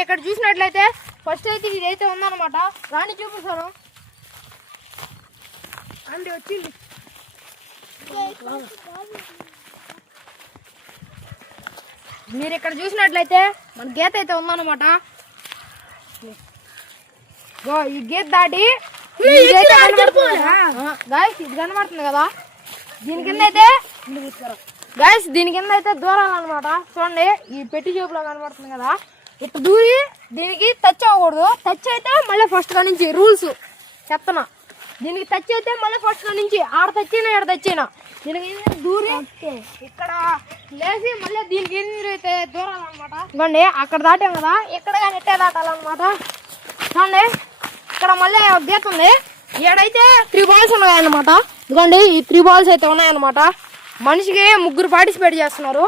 మీరు ఇక్కడ చూసినట్లయితే ఫస్ట్ అయితే ఇదైతే ఉందన్నమాట. రాణి చూపిస్తాను అండి, వచ్చింది. మీరు ఇక్కడ చూసినట్లయితే మన గీత అయితే ఉందన్నమాట. ఈ గీత దాటి ఇది కనబడుతుంది కదా, దీని కింద అయితే గైస్ దీని కింద అయితే దూరాలు అనమాట. చూడండి ఈ పెట్టి షేపులో కనబడుతుంది కదా, ఇట్లా దూరి దీనికి టచ్ అవ్వకూడదు. టచ్ అయితే మళ్ళీ ఫస్ట్ గా నుంచి రూల్స్ చెప్తున్నా. దీనికి టచ్ అయితే మళ్ళీ ఫస్ట్ గా నుంచి ఆడ తెచ్చినా ఎడ తెచ్చినా దీనికి దూరి ఇక్కడ లేచి మళ్ళీ దీనికి అయితే దూరాలన్నమాట. ఇవ్వండి అక్కడ దాటాం కదా, ఇక్కడ కానీ ఎట్టే దాటాలన్నమాట. చూడండి ఇక్కడ మళ్ళీ గీత ఉంది, ఏడైతే 3 balls ఉన్నాయన్నమాట. ఇదిగోండి ఈ 3 balls అయితే ఉన్నాయన్నమాట. మనిషికి 3 పార్టిసిపేట్ చేస్తున్నారు.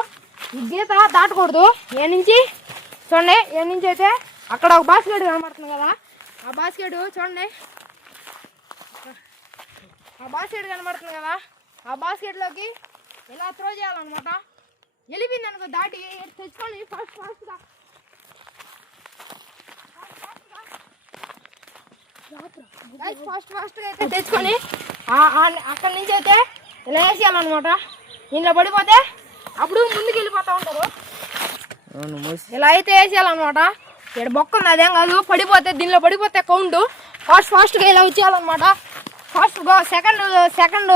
ఈ గీత దాటకూడదు. ఏ నుంచి చూడండి, ఏ నుంచి అయితే అక్కడ ఒక బాస్కెట్ కనబడుతుంది కదా, ఆ బాస్కెట్ చూడండి, ఆ బాస్కెట్ కనబడుతుంది కదా, ఆ బాస్కెట్లోకి ఇలా త్రో చేయాలన్నమాట. వెళ్ళిపోయింది అనుకో దాటి తెచ్చుకొని ఫాస్ట్గా ఫాస్ట్గా అయితే తెచ్చుకొని అక్కడి నుంచి అయితే ఇలా వేసేయాలన్నమాట. దీంట్లో పడిపోతే అప్పుడు ముందుకు వెళ్ళిపోతూ ఉంటారు. ఇలా అయితే వేసేయాలన్నమాట. ఇక్కడ బొక్క ఉంది, అదేం కాదు. పడిపోతే దీనిలో పడిపోతే కౌంట్ ఫాస్ట్గా ఇలా వచ్చేయాలన్నమాట. ఫాస్ట్గా సెకండ్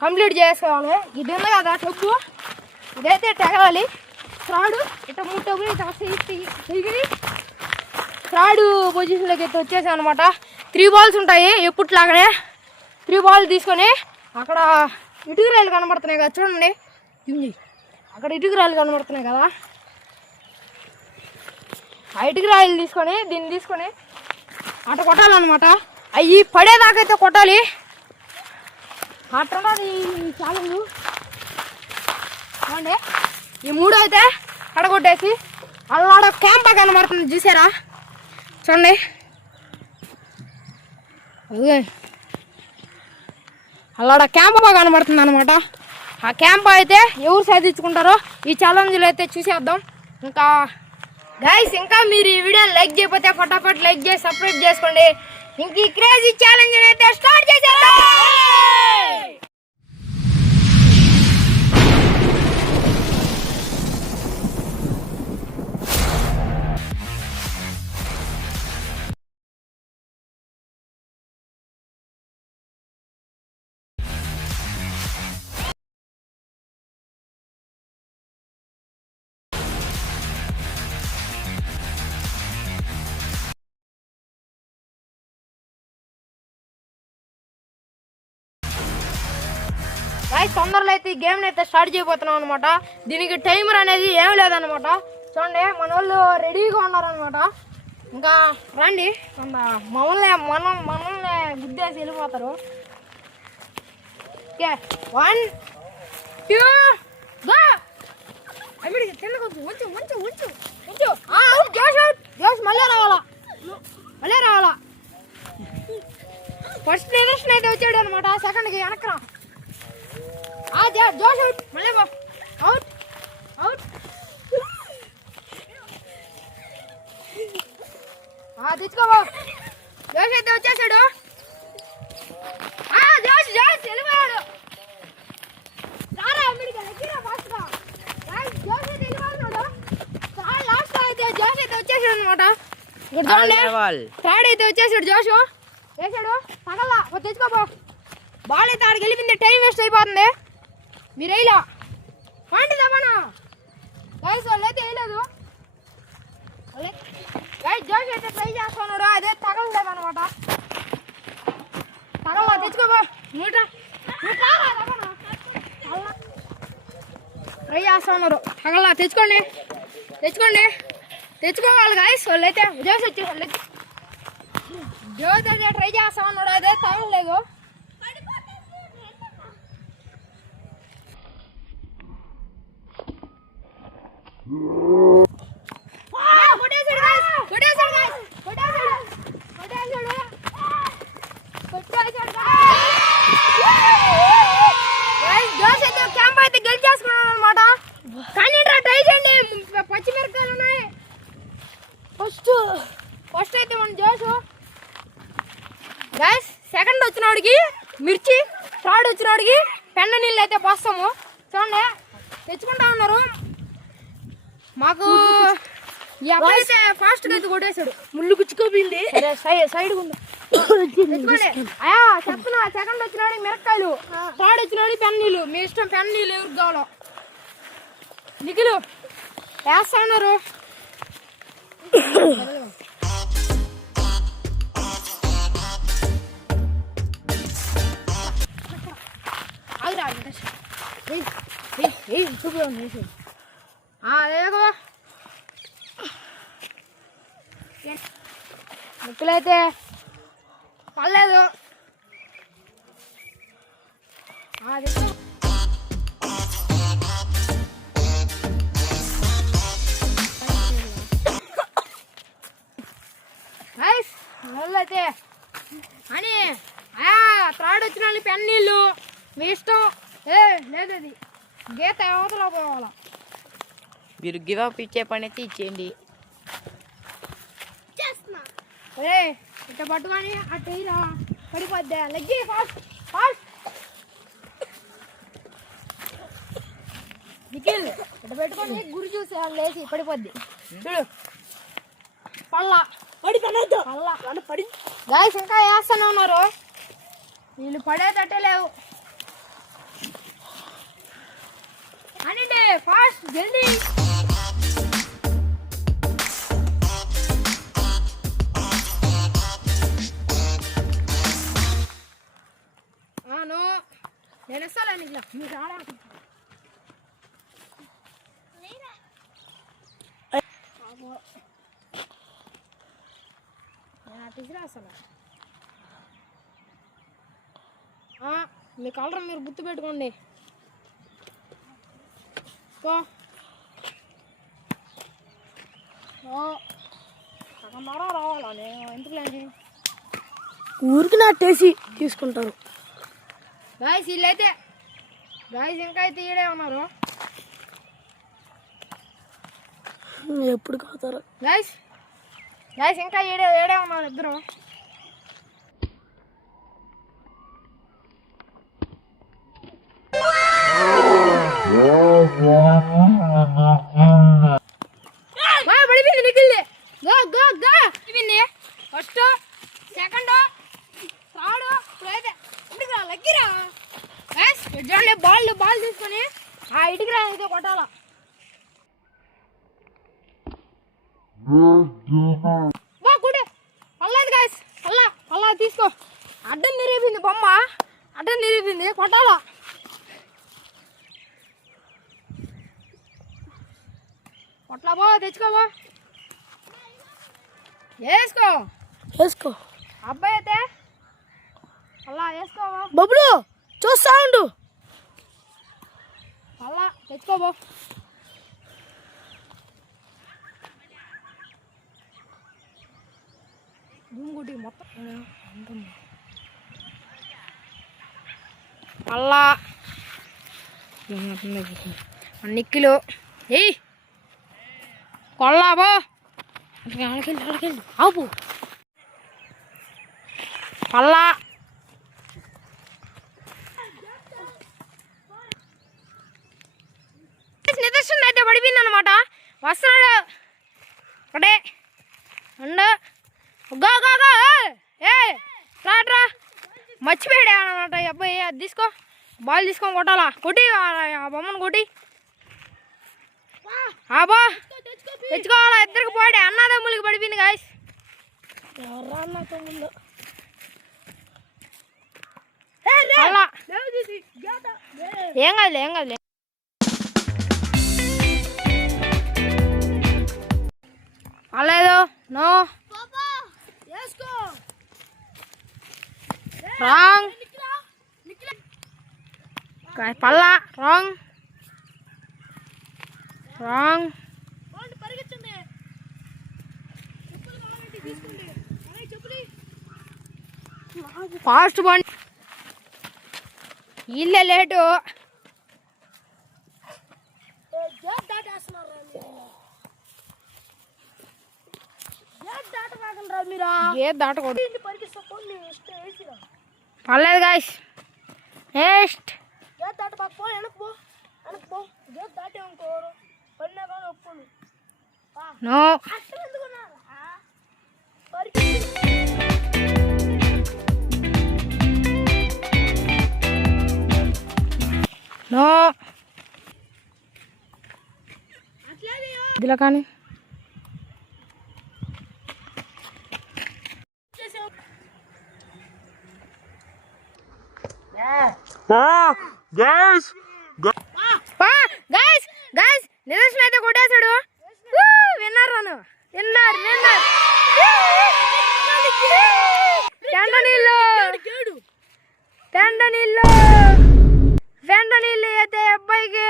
కంప్లీట్ చేసుకోవాలి. ఇది ఉంది కదా టబ్బు, ఇదైతే తెగలాలి. థర్డ్ ఇట్లా 3 టబ్బులు తిరిగి థర్డ్ పొజిషన్లోకి అయితే వచ్చేసాం అనమాట. 3 balls ఉంటాయి ఎప్పుట్లాగానే. 3 balls తీసుకొని అక్కడ ఇటుక రాయలు కనబడుతున్నాయి కదా, చూడండి అక్కడ ఇటుక రాయలు కనబడుతున్నాయి కదా, ఆ ఇటుక రాయలు తీసుకొని దీన్ని తీసుకొని అట్లా కొట్టాలన్నమాట. అవి పడేదాకైతే కొట్టాలి. అట్లా ఈ ఛాలెంజ్ చూడండి. ఈ 3 అయితే కడగొట్టేసి అల్లాడ క్యాంపా కనబడుతుంది చూసారా, చూడండి అల్లాడ క్యాంపా కనబడుతుంది అనమాట. ఆ క్యాంపా అయితే ఎవరు సాధించుకుంటారో ఈ ఛాలెంజ్లో అయితే చూసేద్దాం. ఇంకా గైస్ ఇంకా మీరు ఈ వీడియోని లైక్ చేయకపోతే ఫటాఫట్ లైక్ చేసి సబ్స్క్రైబ్ చేసుకోండి. ఇంక ఈ క్రేజీ ఛాలెంజ్ అయితే స్టార్ట్ చేసేద్దాం. గైస్ తొందరలో అయితే ఈ గేమ్ని అయితే స్టార్ట్ చేయబోతున్నాం అనమాట. దీనికి టైమర్ అనేది ఏం లేదనమాట. చూడండి మన వాళ్ళు రెడీగా ఉన్నారనమాట. ఇంకా రండి, మనల్ని గుద్దేసి వెళ్ళిపోతారు. Okay 1 2 go. జోష్ మళ్ళీ రావాలా. ఫస్ట్ నిదర్శన అయితే వచ్చాడు అనమాట. సెకండ్కి వెనక్రా జోష్ అవుట్, మళ్ళీ అవుట్. తెచ్చుకోబో. జోష్ అయితే వచ్చేసాడు. జోష్ వెళ్ళిపోయాడు. జోష్ అయితే వెళ్ళిపోతున్నాడు. లాస్ట్ అయితే జోష్ అయితే వచ్చేసాడు అనమాట. థర్డ్ అయితే వచ్చేసాడు. జోష్ వేసాడు, తగల్లా. తెచ్చుకోబో. బాల్ అయితే ఆడికి వెళ్ళిపోయింది. టైం వేస్ట్ అయిపోతుంది. మీరు వేయలా పాంటి తప్పనా గైస్, వాళ్ళు అయితే వేయలేదు. జోష్ అయితే ట్రై చేస్తున్నాడు, అదే తగలలేదు అనమాట. తగల తెచ్చుకోబో. ట్రై చేస్తున్నారు. తగల తెచ్చుకోవాలి గైస్. వాళ్ళు అయితే జోష్ వచ్చేసి జోష్ అయితే ట్రై చేస్తా ఉన్నాడు, అదే తగలలేదు. క్యాంప్ అయితే గెలిచేసుకున్నాను అనమాట. కానీ ట్రై చేయండి, పచ్చిమిరపకాయలు ఉన్నాయి. ఫస్ట్ అయితే మన జోషు గైస్. సెకండ్ వచ్చినోడికి మిర్చి, థర్డ్ వచ్చినోడికి పెన్న నీళ్ళు అయితే పోస్తాము. చూడండి తెచ్చుకుంటా ఉన్నారు. మాకు ఈ అబ్బాయి అయితే ఫాస్ట్గా అయితే కొట్టేశాడు. ముళ్ళు గుచ్చుకోపోయింది. సైడ్ అయ్యా చెప్తున్నా. సెకండ్ వచ్చినోడికి మిరకాయలు, థర్డ్ వచ్చినోడికి పెన్న నీళ్ళు. మీ ఇష్టం, పెన్న నీళ్ళు ఎవరికి కావాలో. నిఖిలు వేస్తా ఉన్నారు. నిఖిలైతే పర్లేదు. అయితే అని త్రాడు వచ్చిన వాళ్ళు పెన్ నీళ్ళు మీ ఇష్టం. లేదు అది గీత అవతల పోవాలా. మీరు గివ్ అప్ ఇచ్చే పని అయితే ఇచ్చేయండి. ఇట్లా పట్టుకొని అటు ఇలా పడిపోద్దా. లెగ్గి ఫాస్ట్ ఫాస్ట్. నిఖిల్ ఇట్లా పెట్టుకొని గురి చూసి లేచి పడిపోద్ది. చూడు పళ్ళ పడి గాయస్ ఇంకా వేస్తూనే ఉన్నారు. వీళ్ళు పడేటట్టే లేవు. అనండి ఫాస్ట్ జల్దీ. నేను ఇస్తాను ఇట్లా మీకు ఆడ అసలు మీ కలర్ మీరు గుర్తు పెట్టుకోండి. సగం మరా రావాలా నేను ఎందుకు లేని ఊరికి నాటేసి తీసుకుంటారు. గాయస్ వీళ్ళైతే గాయస్ ఇంకా అయితే ఈడే ఉన్నారు. ఎప్పుడు కాతారు గాయస్ గాయస్ ఇంకా ఏడే ఉన్నారు ఇద్దరు. పడిపోయింది నిఖిల్ది. పడిపోయింది ఫస్ట్, సెకండ్, థర్డ్. ఇప్పుడైతే ఇటుకురా లగ్గిరా. చూడండి బాల్ తీసుకొని ఆ ఇటుకురా అయితే కొట్టాలా. గుడి పర్లేదు గాయస్. అల్లా తీసుకో. అడ్డం తిరిగిపోయింది బొమ్మ, అడ్డం తిరిగిపోయింది కొట్టాలా. కొట్లా బో తెచ్చుకోబో. వేసుకో అబ్బాయి అయితే అలా వేసుకోబో. బబ్బులు చూస్తా ఉండు. అలా తెచ్చుకోబో. గుంగుటి మొత్తం అల్లా నిక్కిలు ఏయ్ కొల్లాబో. అక్కడికి ఆపు పల్లా. నిదర్శనం అయితే పడిపోయింది అనమాట. వస్తున్నాడు ఒకటే అండ్ గా రా మర్చిపోయాడు అనమాట ఈ అబ్బాయి. అది తీసుకో, బాల్ తీసుకొని కొట్టాలా. కొట్టి ఆ బొమ్మను కొట్టి బా తెచ్చుకోవాలా. ఇద్దరికి పోయాడు అన్నదమ్ములకి పడిపోయింది గాయస్. ఏం కాదులే. అలేదు నో రాంగ్ పల్లా రాంగ్ ఫాస్ట్ బండి. ఇల్లే లేటు. గేట్ దాటకూడదు. పర్లేదు గాయస్. Next no. నో ఇదిలో కానీ గైస్ నిదర్శన అయితే కొట్టేశాడు. విన్నారు విన్నారు విన్నారు. పెండ నీళ్ళు అయితే అబ్బాయికి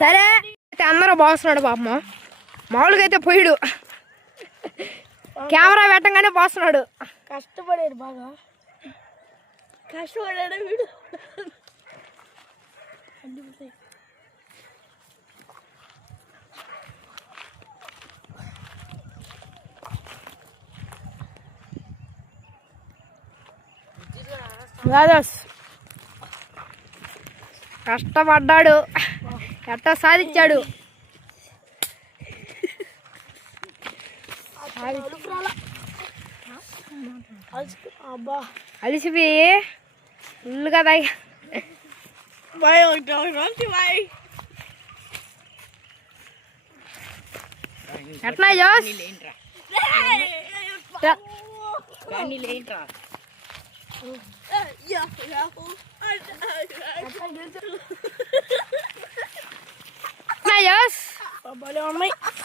సరే అయితే అందరూ బాగుస్తున్నాడు పాపమ్మ. మామూలుగా అయితే పోయాడు, కెమెరా పెట్టంగానే పోస్తున్నాడు. కష్టపడాడు, బాగా కష్టపడాడు వీడు. కష్టపడ్డాడు, ఎట్టా సాధించాడు. అలిసిపోయి ఫుల్ కదా ఎట్లా జోస్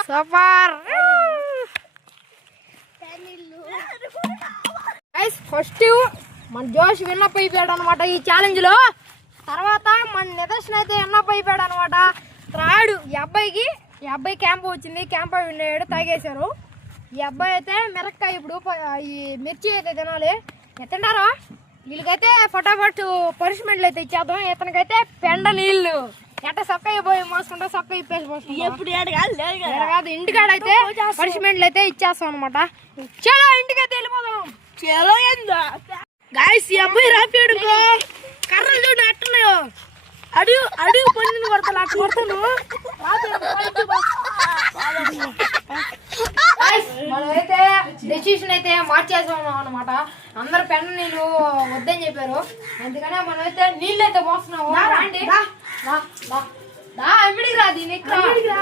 సూపర్. ఫస్ట్ మన జోష్ విన్నప్ అయిపోయాడు అనమాట ఈ ఛాలెంజ్ లో. తర్వాత మన నిదర్శన అయితే విన్నప్ అయిపోయాడు అనమాట. రాడు ఈ అబ్బాయి క్యాంప్ వచ్చింది, క్యాంప్ విన్నాడు, తాగేశారు. ఈ అబ్బాయి అయితే మిరక్కాయ ఇప్పుడు ఈ మిర్చి అయితే తినాలి. తింటారా? వీళ్ళకైతే ఫటాఫట్ పనిష్మెంట్లు అయితే ఇచ్చేద్దాం. ఇతనికైతే పెండ నీళ్ళు ఎట్ట సొక్క పోయి మోసుకుంటా, సొక్క ఇప్పేసి మోసుకుంటా కాదు. ఇంటికాడ అయితే పనిష్మెంట్లు అయితే ఇచ్చేస్తాం అనమాట. చలో ఇంటికైతే వెళ్ళిపోదాం. చలో గాయస్, ఈ అబ్బాయి రాపాడు. కర్రలు చూడు ఎట్టున్నాయో, అడుగు పండిని కొడతాను, అట్టు కొడతాను. మనమైతే డెసిషన్ అయితే మార్చేసాం అనమాట. అందరు పెండ నీళ్ళు వద్దని చెప్పారు, అందుకనే మనమైతే నీళ్ళు అయితే పోస్తున్నాము. ఎమిడికి రా, దీనికి ఎమిడికి రా.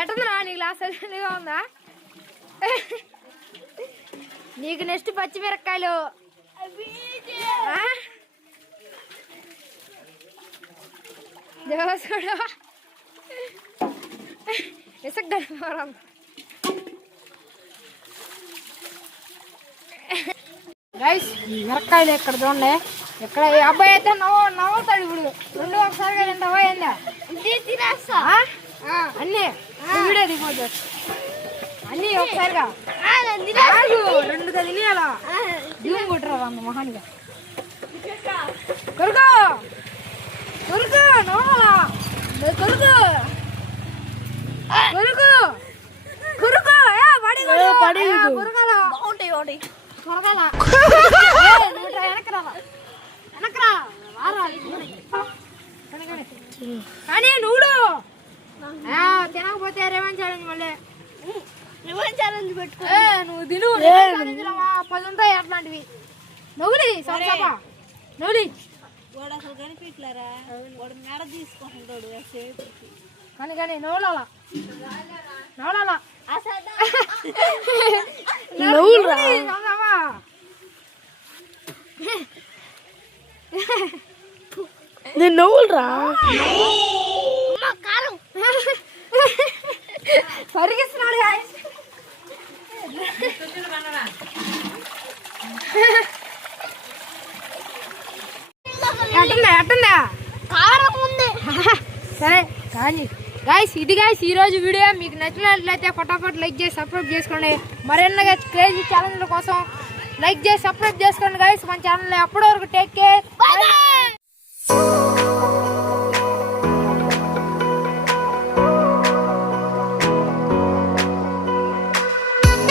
ఎట్టుందిరా నీ గ్లాస్ అదిగా ఉందా? నీకు నెక్స్ట్ పచ్చిమిరక్కాయలు. దేవసుడు ఇసగడం గైస్. మిరక్కాయలు ఎక్కడ చూడండి, ఇక్కడ ఈ అబ్బాయి అయితే నవ్వుతాడు. ఇప్పుడు రెండు ఒకసారిగా తింటావా ఏందా? అన్నీ వీడియో దిగిపోతు అన్నీ ఒకసారిగా రెండు తినేయాలా? దిగుని కొట్టరా అంత మహాన్గా. కొరుకు కొరుకు నవ్వాలా? కొరుకు కొరుకు కొరుకు పడి కొరకాల బాగుంటాయి. కొరకాల వెనకరా కానీ నువ్వు తినకపోతే రేవన్ ఛాలెంజ్ మళ్ళీ పెట్టుకో. నువ్వు తిను, 10 ఉంటాయి అట్లాంటివి. నవ్వులి నవ్వులి వాడు అసలు కనిపించలేరా వాడు మెడ తీసుకుంటాడు కానీ నవ్వులా నేను నవ్వులరా పరిగిస్తున్నాడు guys. ఎట్టుందా కారం ఉంది సరే కానీ గాయస్ ఇది గాయస్ ఈ రోజు వీడియో మీకు నచ్చినట్లయితే ఫటాఫట్ లైక్ చేసి సబ్స్క్రైబ్ చేసుకోండి. మరెన్నగా క్రేజీ ఛాలెంజ్ల కోసం లైక్ చేసి సబ్స్క్రైబ్ చేసుకోండి గాయస్ మన ఛానల్. అప్పటి వరకు టేక్ కేర్.